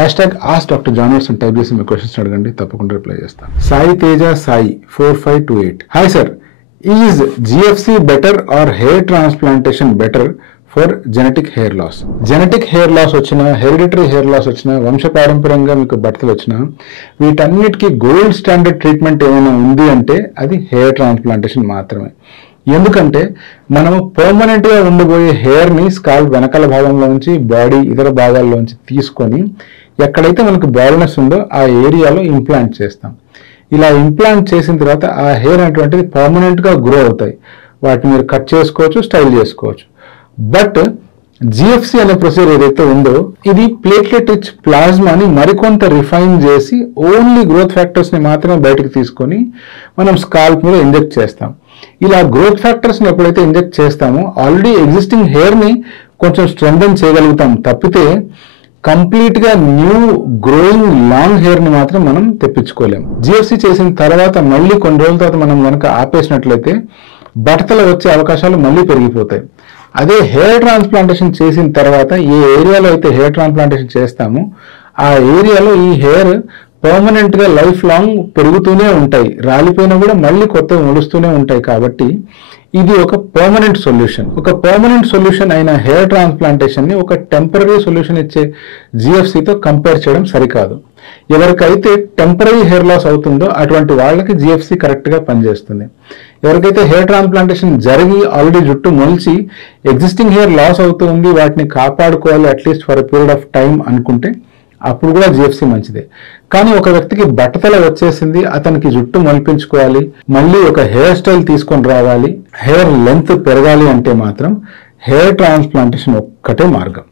#AskDrJohnWatson type చేసి మీ questions అడగండి, తప్పకుండా రిప్లై చేస్తాను. Sai Teja Sai 4528. Hi sir, is GFC better or hair transplantation better for genetic hair loss? Genetic hair loss వచ్చినా, hereditary hair loss వచ్చినా, వంశపారంపర్యంగా మీకు బట్టలు వచ్చినా, వీటన్నిటికీ గోల్డ్ స్టాండర్డ్ ట్రీట్మెంట్ ఏమైనా ఉంది అంటే అది హెయిర్ ట్రాన్స్ప్లాంటేషన్ మాత్రమే. ఎందుకంటే మనము పర్మనెంట్గా ఉండబోయే హెయిర్ని స్కాల్ప్ వెనకాల భాగంలోంచి, బాడీ ఇతర భాగాల్లోంచి తీసుకొని ఎక్కడైతే మనకు బాల్నెస్ ఉందో ఆ ఏరియాలో ఇంప్లాంట్ చేస్తాం. ఇలా ఇంప్లాంట్ చేసిన తర్వాత ఆ హెయిర్ అనేటువంటిది పర్మనెంట్గా గ్రో అవుతాయి. వాటిని మీరు కట్ చేసుకోవచ్చు, స్టైల్ చేసుకోవచ్చు. బట్ జిఎఫ్సి అనే ప్రొసీజర్ ఏదైతే ఉందో ఇది ప్లేట్లెట్ రిచ్ ప్లాస్మాని మరికొంత రిఫైన్ చేసి ఓన్లీ గ్రోత్ ఫ్యాక్టర్స్ని మాత్రమే బయటకు తీసుకొని మనం స్కాల్ప్ మీద ఇంజెక్ట్ చేస్తాం. ఇలా గ్రోత్ ఫ్యాక్టర్స్ని ఎప్పుడైతే ఇంజెక్ట్ చేస్తామో ఆల్రెడీ ఎగ్జిస్టింగ్ హెయిర్ని కొంచెం స్ట్రెంథెన్ చేయగలుగుతాం తప్పితే కంప్లీట్గా న్యూ గ్రోయింగ్ లాంగ్ హెయిర్ని మాత్రం మనం తెప్పించుకోలేము. జిఎఫ్సి చేసిన తర్వాత మళ్ళీ కొన్ని రోజుల తర్వాత మనం కనుక ఆపేసినట్లయితే బట్టతల వచ్చే అవకాశాలు మళ్ళీ పెరిగిపోతాయి. అదే హెయిర్ ట్రాన్స్ప్లాంటేషన్ చేసిన తర్వాత ఏ ఏరియాలో అయితే హెయిర్ ట్రాన్స్ప్లాంటేషన్ చేస్తామో ఆ ఏరియాలో ఈ హెయిర్ పర్మనెంట్గా లైఫ్ లాంగ్ పెరుగుతూనే ఉంటాయి, రాలిపోయినా కూడా మళ్ళీ కొత్తగా మొలుస్తూనే ఉంటాయి. కాబట్టి ఇది ఒక పర్మనెంట్ సొల్యూషన్. ఒక పర్మనెంట్ సొల్యూషన్ అయిన హెయిర్ ట్రాన్స్ప్లాంటేషన్ని ఒక టెంపరీ సొల్యూషన్ ఇచ్చే జిఎఫ్సితో కంపేర్ చేయడం సరికాదు. ఎవరికైతే టెంపరీ హెయిర్ లాస్ అవుతుందో అటువంటి వాళ్ళకి జిఎఫ్సి కరెక్ట్గా పనిచేస్తుంది. ఎవరికైతే హెయిర్ ట్రాన్స్ప్లాంటేషన్ జరిగి ఆల్రెడీ జుట్టు మొలిచి ఎగ్జిస్టింగ్ హెయిర్ లాస్ అవుతుంది, వాటిని కాపాడుకోవాలి at least for a period of time అనుకుంటే అప్పుడు కూడా జిఎఫ్సి మంచిదే. కానీ ఒక వ్యక్తికి బట్టతల వచ్చేసింది, అతనికి జుట్టు మొలిపించుకోవాలి, మళ్ళీ ఒక హెయిర్ స్టైల్ తీసుకొని రావాలి, హెయిర్ లెంత్ పెరగాలి అంటే మాత్రం హెయిర్ ట్రాన్స్ప్లాంటేషన్ ఒక్కటే మార్గం.